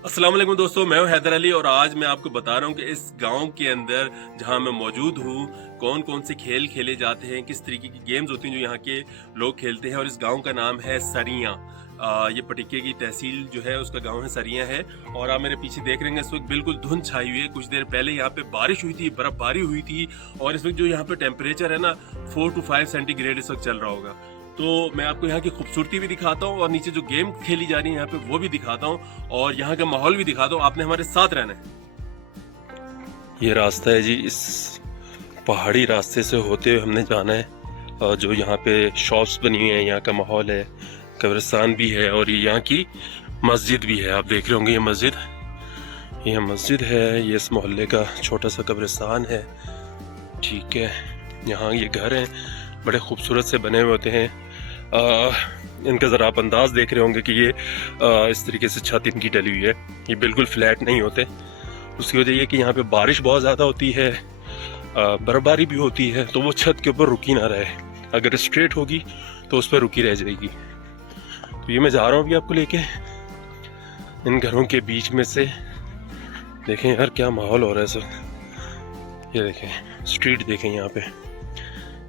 अस्सलाम वालेकुम दोस्तों, मैं हूं हैदर अली और आज मैं आपको बता रहा हूं कि इस गांव के अंदर जहां मैं मौजूद हूं कौन कौन से खेल खेले जाते हैं, किस तरीके की गेम्स होती हैं जो यहाँ के लोग खेलते हैं। और इस गांव का नाम है सरियां। ये पटिके की तहसील जो है उसका गांव है सरियां है। और आप मेरे पीछे देख रहे हैं इस वक्त बिल्कुल धुंध छाई हुई है। कुछ देर पहले यहाँ पे बारिश हुई थी, बर्फबारी हुई थी और इस वक्त जो यहाँ पे टेम्परेचर है ना 4 to 5 सेंटीग्रेड इस वक्त चल रहा होगा। तो मैं आपको यहाँ की खूबसूरती भी दिखाता हूँ और नीचे जो गेम खेली जा रही है यहाँ पे वो भी दिखाता हूँ और यहाँ का माहौल भी दिखाता हूँ। आपने हमारे साथ रहना है। ये रास्ता है जी, इस पहाड़ी रास्ते से होते हुए हमने जाना है। और जो यहाँ पे शॉप्स बनी हुई हैं, यहाँ का माहौल है, कब्रिस्तान भी है और ये यहाँ की मस्जिद भी है। आप देख रहे होंगे ये मस्जिद है, ये इस मोहल्ले का छोटा सा कब्रिस्तान है। ठीक है, यहाँ ये घर हैं, बड़े खूबसूरत से बने हुए होते हैं। इनका ज़रा आप अंदाज देख रहे होंगे कि ये इस तरीके से छत इनकी डली हुई है, ये बिल्कुल फ्लैट नहीं होते। उसकी वजह ये कि यहाँ पे बारिश बहुत ज़्यादा होती है, बर्फबारी भी होती है, तो वो छत के ऊपर रुकी ना रहे। अगर स्ट्रेट होगी तो उस पर रुकी रह जाएगी। तो ये मैं जा रहा हूँ अभी आपको लेके इन घरों के बीच में से। देखें यार क्या माहौल हो रहा है सर। ये देखें स्ट्रीट, देखें यहाँ पे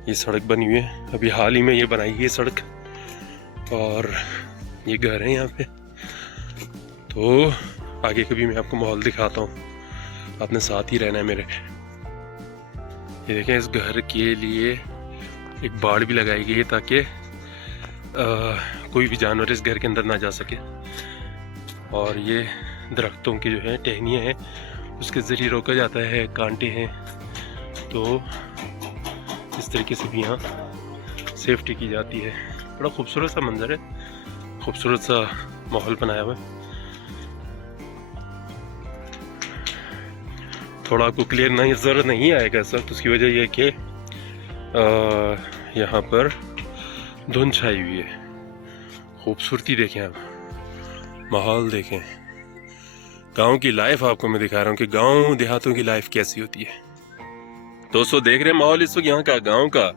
ये सड़क बनी हुई है, अभी हाल ही में ये बनाई है सड़क और ये घर है यहाँ पे। तो आगे कभी मैं आपको माहौल दिखाता हूँ, आपने साथ ही रहना है मेरे। ये देखें इस घर के लिए एक बाड़ भी लगाई गई है ताकि कोई भी जानवर इस घर के अंदर ना जा सके। और ये दरख्तों की जो है टहनियाँ हैं उसके ज़रिए रोका जाता है, कांटे हैं, तो इस तरीके से भी यहाँ सेफ्टी की जाती है। बड़ा खूबसूरत सा मंजर है, खूबसूरत सा माहौल बनाया हुआ है। थोड़ा आपको क्लियर नजर नहीं आएगा सर, तो उसकी वजह यह है कि यहाँ पर धुंध छाई हुई है। खूबसूरती देखें आप, माहौल देखें, गांव की लाइफ आपको मैं दिखा रहा हूँ कि गांव देहातों की लाइफ कैसी होती है। दोस्तों देख रहे हैं माहौल इस वक्त यहाँ का गांव का,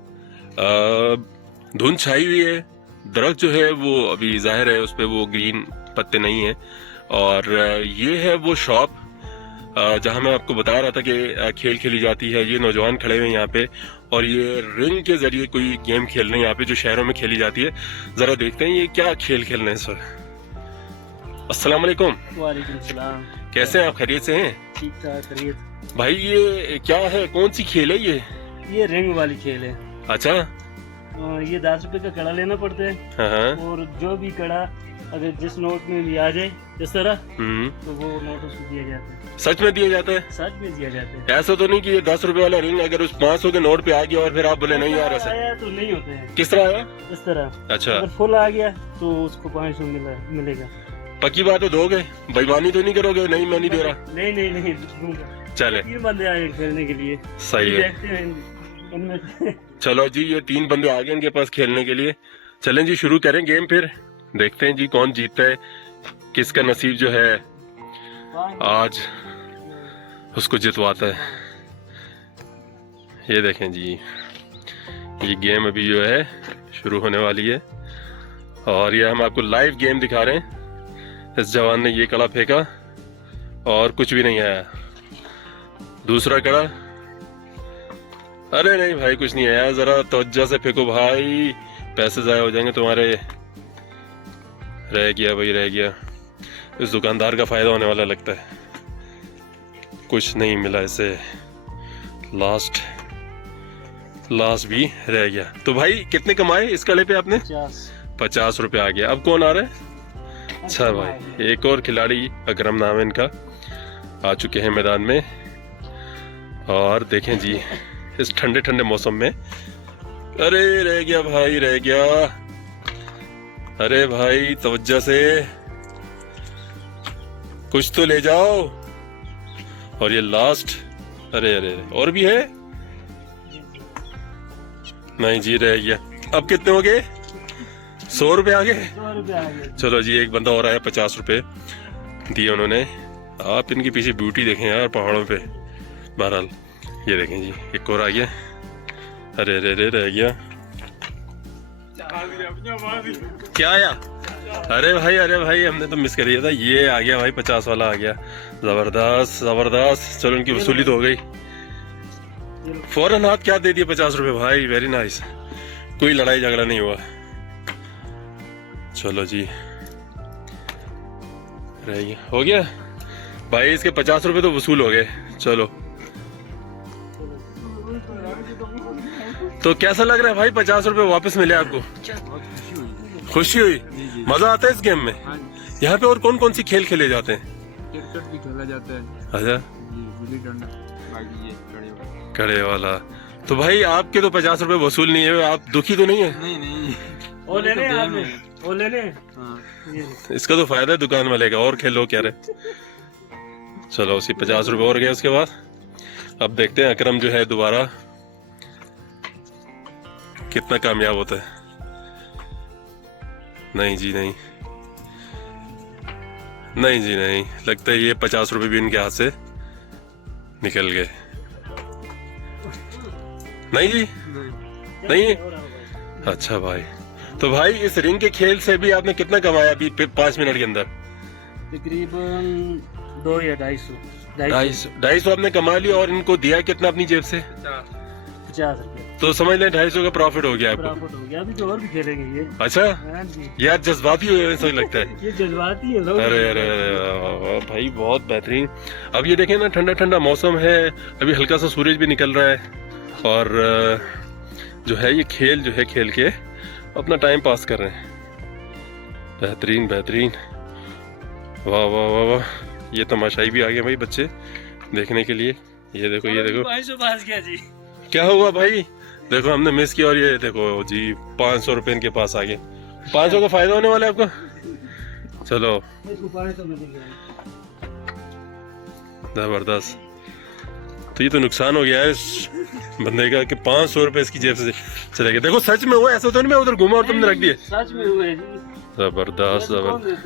धुंध छाई हुई है। दरख्त जो है वो अभी जाहिर है उस पर वो ग्रीन पत्ते नहीं है। और ये है वो शॉप जहां मैं आपको बता रहा था कि खेल खेली जाती है। ये नौजवान खड़े हुए हैं यहाँ पे और ये रिंग के जरिए कोई गेम खेल रहे हैं यहाँ पे जो शहरों में खेली जाती है। जरा देखते हैं ये क्या खेल खेल रहे हैं सर। अस्सलाम वालेकुम। वालेकुम सलाम। कैसे हैं आप, खैरियत से हैं? ठीक ठाक खैरियत। भाई ये क्या है, कौन सी खेल है ये रिंग वाली खेल है। अच्छा, ये 10 रुपए का कड़ा लेना पड़ता है। हाँ। और जो भी कड़ा अगर जिस नोट में भी आ जाए इस तरह, तो वो नोट उसको दिया जाता है। सच में दिया जाता है? सच में दिया जाता है। ऐसा तो नहीं कि ये 10 रुपए वाला रिंग अगर उस 500 के नोट पे आ गया और फिर आप बोले नहीं आ रहा सर? आया तो नहीं होते हैं। किस तरह आया? इस तरह। अच्छा, अगर फुल आ गया तो उसको 500 मिलेगा। पक्की बात है, दोगे? बेईमानी तो नहीं करोगे? नहीं मैं नहीं दे रहा। नहीं दूंगा। चले, 3 बंदे आए खेलने के लिए। सही है। देखते हैं इनमें। चलो जी, ये 3 बंदे आ गए इनके पास खेलने के लिए। चलें जी, शुरू करें गेम, फिर देखते हैं जी कौन जीतता है, किसका नसीब जो है आज उसको जितवाता है। ये देखें जी, ये गेम अभी जो है शुरू होने वाली है और ये हम आपको लाइव गेम दिखा रहे हैं। इस जवान ने ये कड़ा फेंका और कुछ भी नहीं आया। दूसरा कड़ा, अरे नहीं भाई कुछ नहीं आया। जरा तवज्जो से फेंको भाई, पैसे जाया हो जाएंगे तुम्हारे। रह गया भाई, रह गया। इस दुकानदार का फायदा होने वाला लगता है। कुछ नहीं मिला इसे। लास्ट भी रह गया। तो भाई कितने कमाए इस कड़े पे आपने? 50 रुपए आ गया। अब कौन आ रहा है? अच्छा भाई, एक और खिलाड़ी अकरम नाम है इनका, आ चुके हैं मैदान में। और देखें जी इस ठंडे ठंडे मौसम में, अरे रह गया भाई, रह गया। अरे भाई तवज्जो से, कुछ तो ले जाओ। और ये लास्ट, अरे और भी है? नहीं जी, रह गया। अब कितने हो गए? 100 रुपए आ गए। चलो जी, एक बंदा और आया, 50 रुपए दिए उन्होंने। आप इनके पीछे ब्यूटी देखें यार पहाड़ों पे। बहरहाल ये देखें जी, एक और आ गया। अरे रह गया। क्या आया? अरे भाई हमने तो मिस कर दिया था। ये आ गया भाई 50 वाला आ गया। जबरदस्त जबरदस्त। चलो इनकी वसूली तो हो गई। फौरन हाथ क्या दे दिए 50 रुपए भाई। Very nice. कोई लड़ाई झगड़ा नहीं हुआ। चलो जी रही हो गया भाई। इसके 50 रुपए तो वसूल हो गए। चलो तो कैसा लग रहा है भाई 50 रुपए वापस मिले आपको? खुशी हुई? मजा आता है इस गेम में? यहाँ पे और कौन कौन सी खेल खेले जाते हैं? क्रिकेट भी खेला जाता है। अच्छा गुल्ली डंडा, बाकी ये कड़े वाला। तो भाई आपके तो 50 रुपए वसूल नहीं है। आप दुखी तो नहीं है? नहीं वो लेने आपने, वो लेने। हाँ। इसका तो फायदा है दुकान वाले का। और खेलो क्या रहे। चलो उसी 50 रुपए और गए। उसके बाद अब देखते हैं अकरम जो है दोबारा कितना कामयाब होता है। नहीं जी नहीं, नहीं जी नहीं। लगता है ये 50 रुपए भी इनके हाथ से निकल गए। नहीं जी नहीं। अच्छा भाई। तो भाई इस रिंग के खेल से भी आपने कितना कमाया अभी 5 मिनट के अंदर? तकरीबन 2 या 250। 250 आपने कमा लिया। और इनको दिया कितना अपनी जेब से? 50 रुपए तो समझ लें 250 का प्रॉफिट हो गया आपको। प्रॉफिट हो गया। अभी तो और भी खेलेंगे ये। अच्छा हाँ जी, यार जज्बाती हुए हैं, सही लगता है। ये जज्बाती है लोग। अरे अरे अरे वाह, वाह, भाई बहुत बेहतरीन। अब ये देखें ना ठंडा ठंडा मौसम है। अभी हल्का सा सूरज भी निकल रहा है। और जो है ये खेल जो है खेल के अपना टाइम पास कर रहे हैं। बेहतरीन बेहतरीन। वाह वाह वाह वाह। ये तमाशाई भी आ गए भाई बच्चे देखने के लिए। ये देखो ये देखो। 500 पास किया जी। क्या हुआ भाई? देखो हमने मिस किया। और ये देखो जी 500 रुपए इनके पास आ गए। 500 का फायदा होने वाला है आपका। चलो जबरदस्त। तो ये तो नुकसान हो गया है इस बंदे का कि 500 रुपए इसकी जेब से चले गए। देखो सच में हुआ। ऐसा तो नहीं मैं उधर घूमा और तुमने रख दिए। सच में हुआ है जी। जबरदस्त जबरदस्त।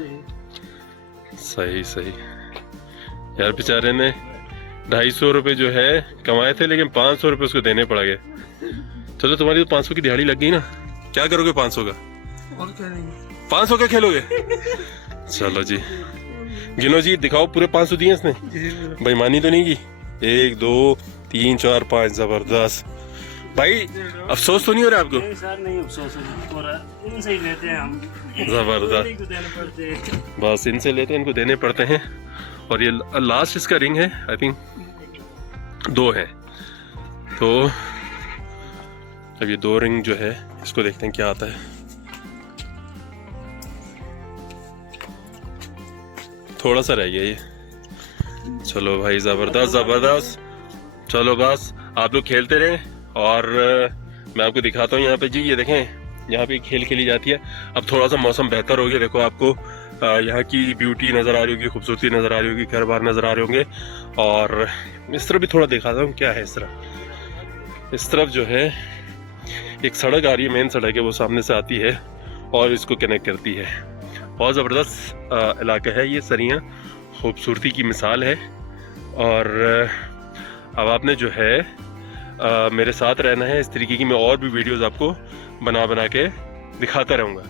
सही सही यार। बेचारे ने 250 रुपए जो है कमाए थे लेकिन 500 रुपए उसको देने पड़ गए। चलो तुम्हारी तो 500 की दिहाड़ी लग गई ना। क्या करोगे 500 का? और खेलेंगे। 500 का खेलोगे? चलो जी गिनो जी। दिखाओ पूरे 500 दिए इसने। बेईमानी तो नहीं की? 1 2 3 4 5। जबरदस्त भाई। अफसोस तो नहीं हो रहा आपको? नहीं सर, नहीं अफसोस है। इनसे ही लेते हैं हम। जबरदस्त। देने पड़ते हैं। बस इनसे लेते हैं, इनको देने पड़ते हैं। और ये लास्ट इसका रिंग है। आई थिंक 2 है। तो अब ये 2 रिंग जो है इसको देखते हैं क्या आता है। थोड़ा सा रह गया ये। चलो भाई जबरदस्त जबरदस्त। चलो बस आप लोग खेलते रहे। और मैं आपको दिखाता हूँ यहाँ पे जी। ये देखें यहाँ पे खेल खेली जाती है। अब थोड़ा सा मौसम बेहतर हो गया। देखो आपको यहाँ की ब्यूटी नज़र आ रही होगी, खूबसूरती नज़र आ रही होगी, घर बार नज़र आ रहे होंगे। और इस तरफ भी थोड़ा दिखाता हूँ क्या है इस तरफ। इस तरफ जो है एक सड़क आ रही है, मेन सड़क है, वो सामने से आती है और इसको कनेक्ट करती है। बहुत ज़बरदस्त इलाका है ये। सरियाँ खूबसूरती की मिसाल है। और अब आपने जो है मेरे साथ रहना है। इस तरीके की मैं और भी वीडियोज़ आपको बना के दिखाता रहूँगा।